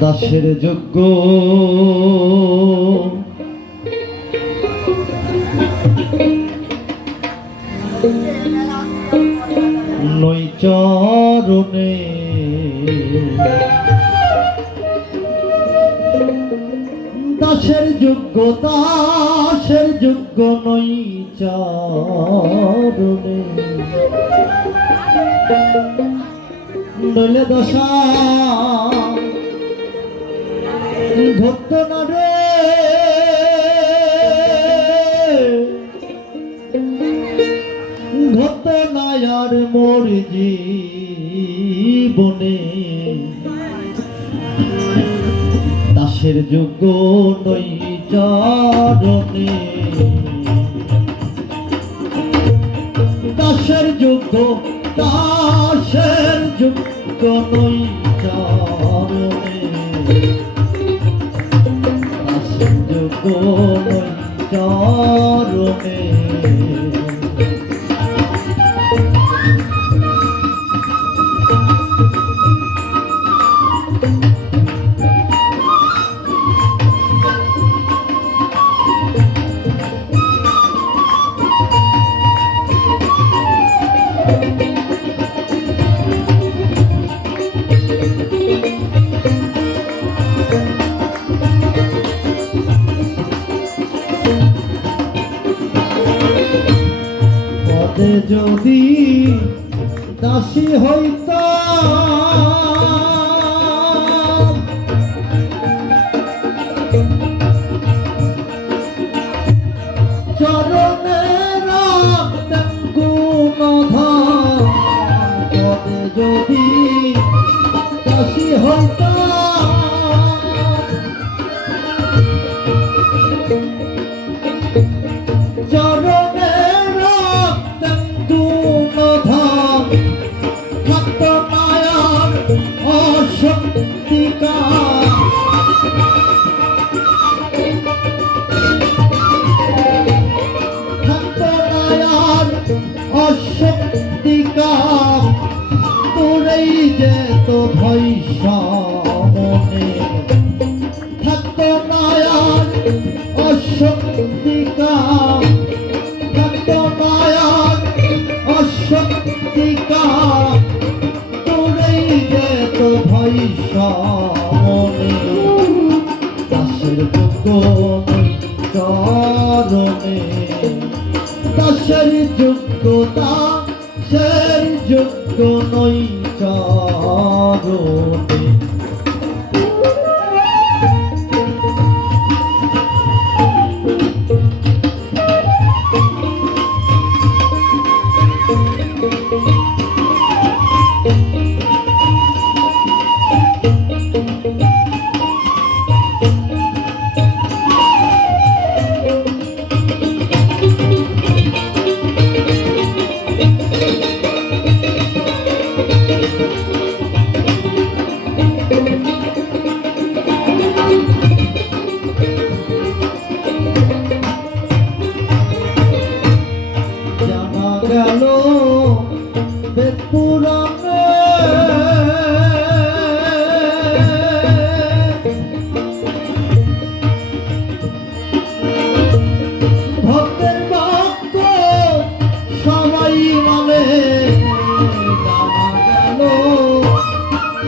দাসের যোগ্য। নই চরণে। দাসের যোগ্য দাসের যোগ্য নই চরণে। নইলে দশা ধরত না রে? ধরত না আর মোর জীবনে। দাসের যোগ্য নই চরণে। দাসের যোগ্য দাসের যোগ্য নই চরণে। চরণে যদি দাসী হইতাম। চরণে রাখতেন যদি দাসী হইতাম অশক্তিকার তোরেই যে তো ভৈষমনে ভক্ত মায়ার অশক্তিকার ভক্ত মায়ার অশক্তিকার তোরেই যে তো ভৈষমনে দাসের চরণে। দাসের যোগ্যতা সের যোগ্য নই চরণে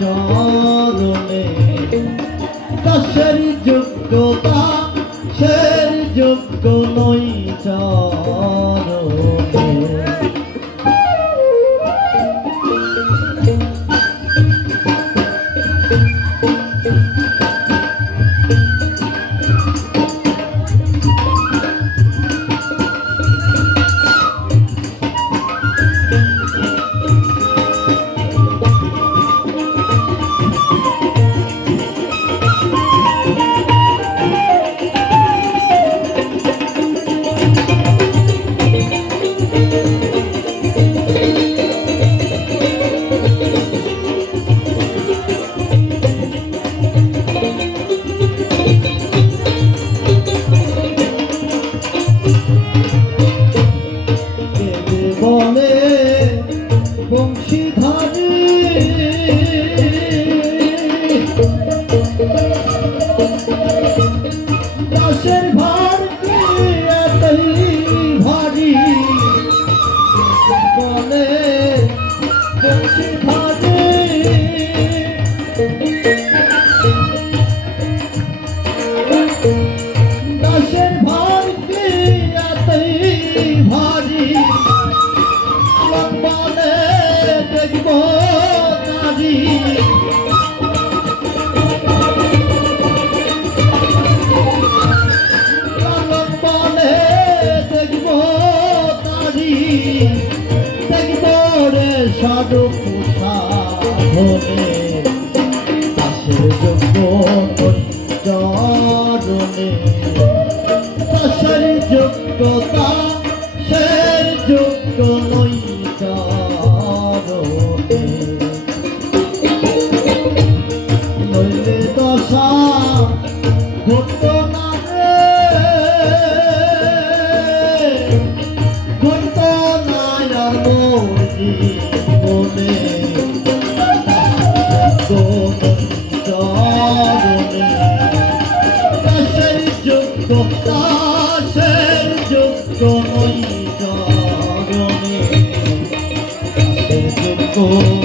চরণে দাসের যোগ্যতা সের যোগ্য নই চরণে সাধু সাধনে দাসের চরণে